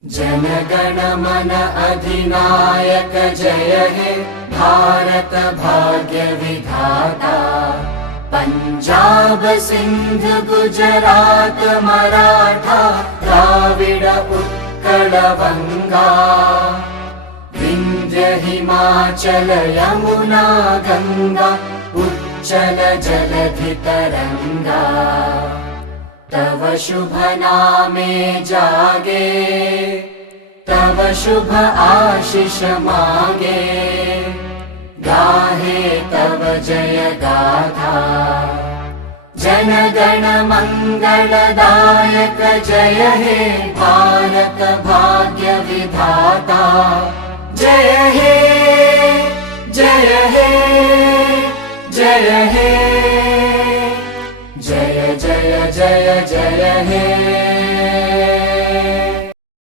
जनगण मन अधिनायक जय हे भारत भाग्य विधाता। पंजाब सिंध गुजरात मराठा द्राविड उत्कल बंगा। विंध्य हिमाचल यमुना गंगा उच्चल जलधि तरंगा। तव शुभ नामे जागे तव शुभ आशीष मागे। गाहे तव जय गाथा जनगण मंगलदायक जय हे भारत भाग्य विधाता। जय हे जय हे जय हे जय जय जय जय हे।